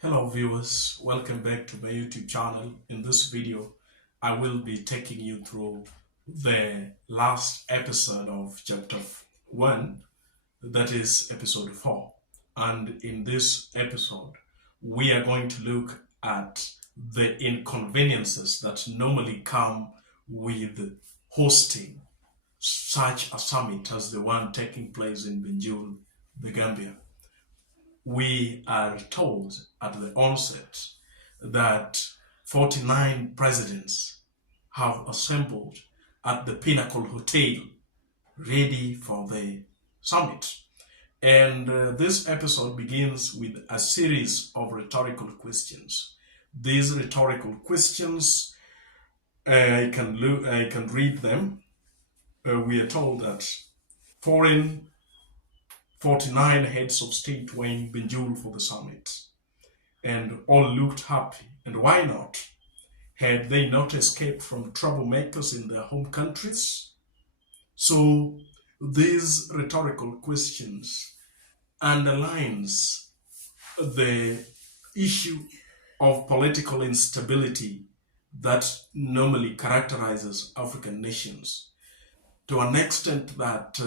Hello viewers, welcome back to my YouTube channel. In this video, I will be taking you through the last episode of chapter 1, that is episode 4. And in this episode, we are going to look at the inconveniences that normally come with hosting such a summit as the one taking place in Banjul, the Gambia. We are told at the onset that 49 presidents have assembled at the Pinnacle Hotel ready for the summit. And this episode begins with a series of rhetorical questions. These rhetorical questions, I can read them. We are told that 49 heads of state were in Banjul for the summit, and all looked happy. And why not? Had they not escaped from troublemakers in their home countries? So these rhetorical questions underlines the issue of political instability that normally characterizes African nations, to an extent that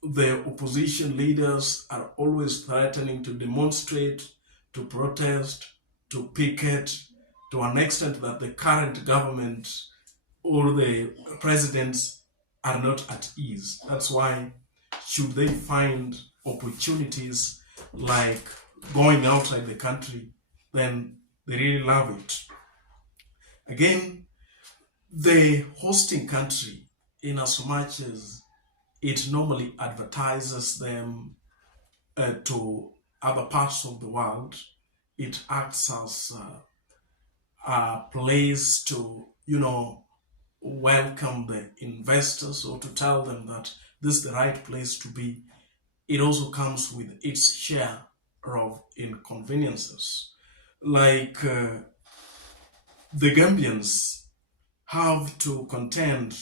the opposition leaders are always threatening to demonstrate, to protest, to picket, to an extent that the current government or the presidents are not at ease. That's why, should they find opportunities like going outside the country, then they really love it. Again, the hosting country, in as much as it normally advertises them to other parts of the world, it acts as a place to, welcome the investors or to tell them that this is the right place to be. It also comes with its share of inconveniences. Like the Gambians have to contend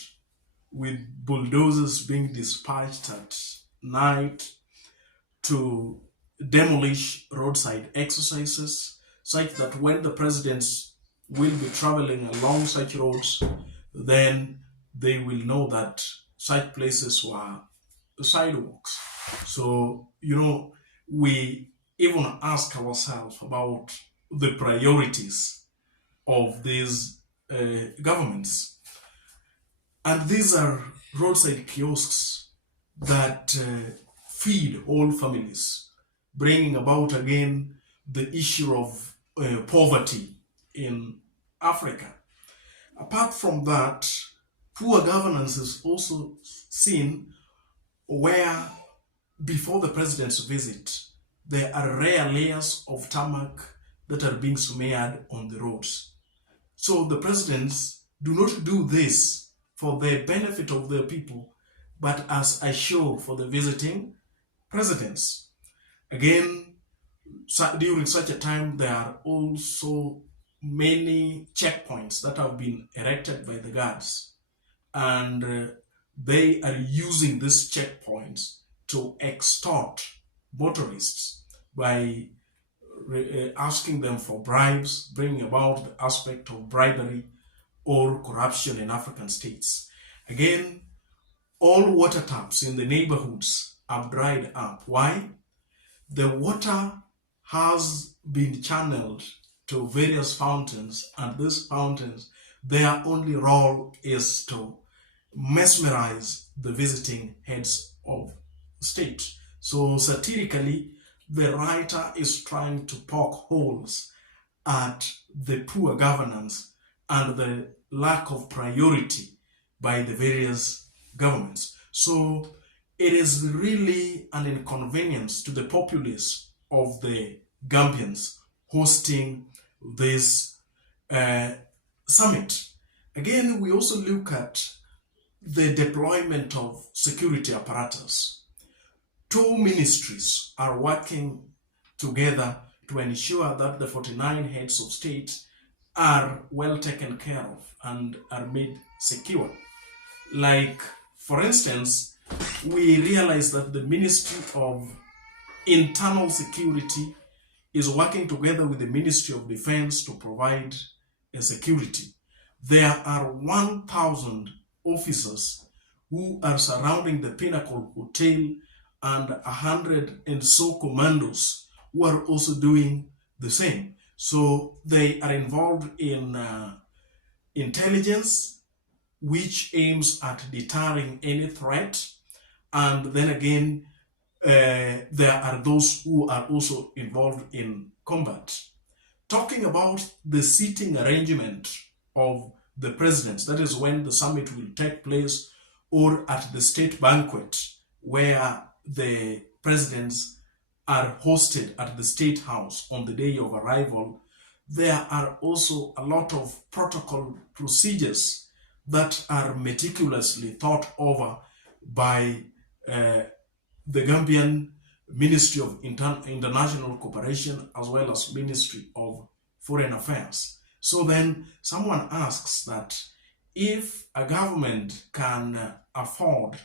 with bulldozers being dispatched at night to demolish roadside exercises, such that when the presidents will be traveling along such roads, then they will know that such places were sidewalks. So, we even ask ourselves about the priorities of these governments. And these are roadside kiosks that feed all families, bringing about again the issue of poverty in Africa. Apart from that, poor governance is also seen where, before the president's visit, there are rare layers of tarmac that are being smeared on the roads. So the presidents do not do this for the benefit of their people, but as a show for the visiting presidents. Again, during such a time, there are also many checkpoints that have been erected by the guards, and they are using these checkpoints to extort motorists by asking them for bribes, bringing about the aspect of bribery or corruption in African states. Again, all water taps in the neighborhoods have dried up. Why? The water has been channeled to various fountains, and these fountains, their only role is to mesmerize the visiting heads of state. So satirically, the writer is trying to poke holes at the poor governance and the lack of priority by the various governments. So it is really an inconvenience to the populace of the Gambians hosting this summit. Again, we also look at the deployment of security apparatus. Two ministries are working together to ensure that the 49 heads of state are well taken care of and are made secure. Like, for instance, we realize that the Ministry of Internal Security is working together with the Ministry of Defense to provide security. There are 1,000 officers who are surrounding the Pinnacle Hotel and 100 and so commandos who are also doing the same. So they are involved in intelligence, which aims at deterring any threat. And then again, there are those who are also involved in combat. Talking about the seating arrangement of the presidents, that is when the summit will take place, or at the state banquet where the presidents are hosted at the State House on the day of arrival, there are also a lot of protocol procedures that are meticulously thought over by the Gambian Ministry of International Cooperation as well as Ministry of Foreign Affairs. So then someone asks that if a government can afford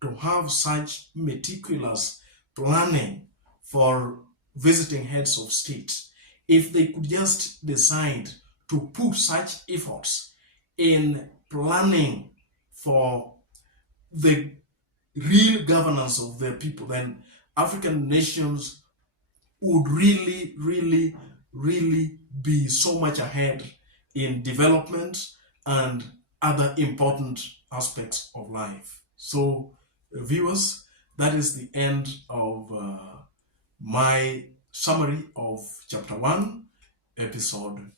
to have such meticulous planning for visiting heads of state, if they could just decide to put such efforts in planning for the real governance of their people, then African nations would really, really, really be so much ahead in development and other important aspects of life. So, viewers, that is the end of my summary of Chapter 1, Episode